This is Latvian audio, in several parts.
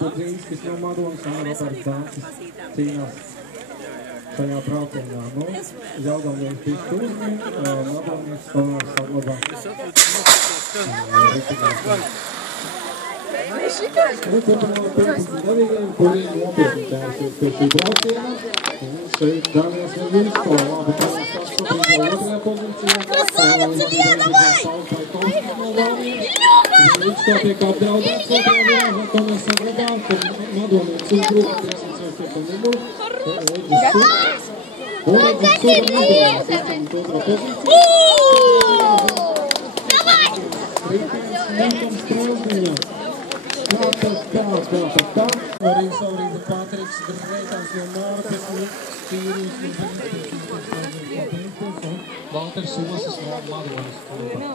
Budzīnskis no Madonas un Roberts Dācis cīnās šajā braucienā. Nu, Jaudāmies bišķi uzmien, Madonis tomēr saglabā. Turpināt 15 kuri nopietni ķērsies pie šī brauciena. Un šeit Daniels Veļinsko labi panāstās šobrīd otrajā pozīcijā. Veļinsko tiek apdraudēts otrajā vietā, tomēr saglabā, kur Madonis uzbrūk 365 numuru. Reģis Sūda Madonis izcīnīt otrā pozīcijā. Rīpēns Miltons Preuzniņā. Tā. Arī savrīda Patriks Greitās no Mārpes, Stīrijas no Beņķis un Valters Osas no Madonas kluba.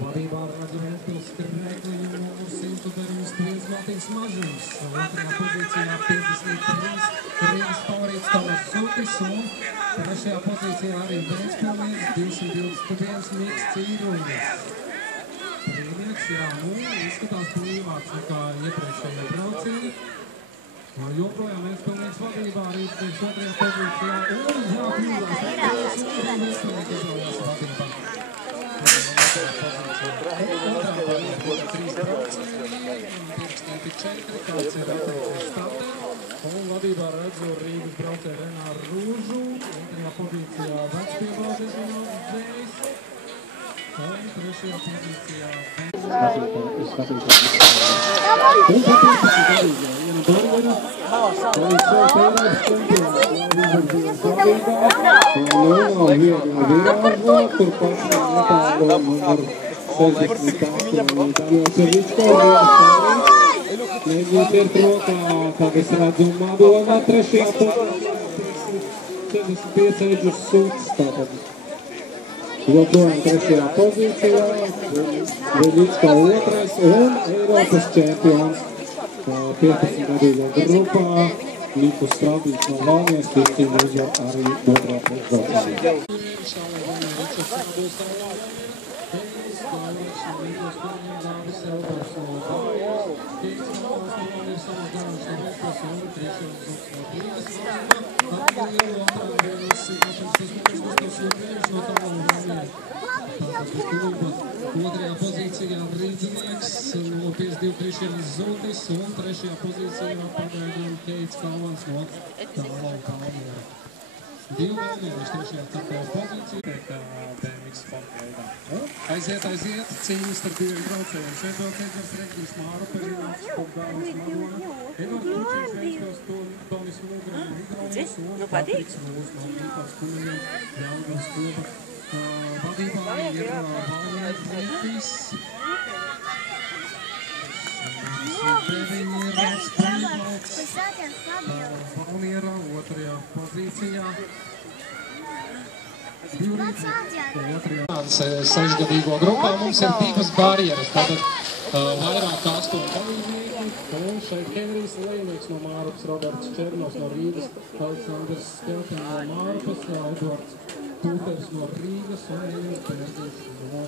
Vadībā Radžu Skrekliņu numur 191 Matīs Mažins. Otrajā pozīcijā 53 Rīgas favorīts Tomas Zutis un trešajā pozīcijā arī Ventspilnietis 221 Miks Cīruļs. Prīnieks, jā, nu, izskatās brīvāks nekā iepriekšējā braucieni. Joprojām Ventspilnieks vadībā, Rīgas otrajā pozīcijā un jākļūdās Ventspilnieks un Ventspilnieks izvēlējās vadībā. Otrā pozīcijā 3 braucieni, pirkstēti 4, kāds ir atteikts startē. Un vadībā redzu Rīgas braucēju Renāru Rūžu, otrajā pozīcijā Vecpiebaldes un Džejs. Un trešajā pozīcijā skatītājs. Un pa 15 gadīgā Iena Barvera, līdz Pēdējais čempionāts izvirzījās vadībā. Nulā viegla virāžā, turpat netālu numuru 68 Daniels Veļinsko. Mēģināt iet rokā, tad es redzu Madona trešajā pozīcijā, 345 Reģis Sūds tātad. Joprojām trešajā pozīcijā, Veļinsko otrais un Eiropas čempions 15-gadīgā grupā. Mikus Strādīts no Valmijas tiecību uzvar arī otrajā priekšbraucienā. Otrajā pozīcijā Rīdzinieks no 52 Krišjāns Zutis un trešajā pozīcijā pagaidām Keits Kalvans no Tālau Kalniera. Divi Valmieši trešajā ceturtajā pozīcijā tiek BMX sporta veidā. Aiziet, cīņas starp diviem braucējiem. Šeit brauc Edgars Regis Mārupe, Rināts Kopgāvas Madona, Edvards Pučins, Ventspils, Tonis Mūgrē, Hidronis un Patriks Mūs no Mītās Kumeļiem, Jelgavas kluba. Vadībā ir Valmietis. 9 Rēts Pēļbalts. Valmiera otrajā pozīcijā. Sešgadīgo grupā mums ir divas barjeras, tātad vairāk kā 8 dalībnieki, un šeit Henrijs Lejnieks no Mārupas, Roberts Černovs no Rīgas, Aleksandrs Skelten no Mārupas, Edvards Pūters no Rīgas un Ejons Pērģis no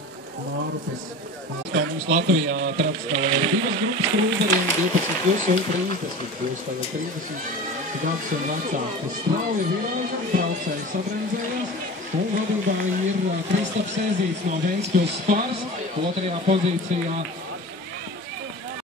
Mārupas. Kā mums Latvijā tradicionāli ir divas grupas krūzeriem, 12+ un 30+, tagad 30 gadus un vecāki. Strauji virāži, braucēji sabrenzējās. Un vadībā ir Kristaps Ezīts no Ventspils Spars, otrajā pozīcijā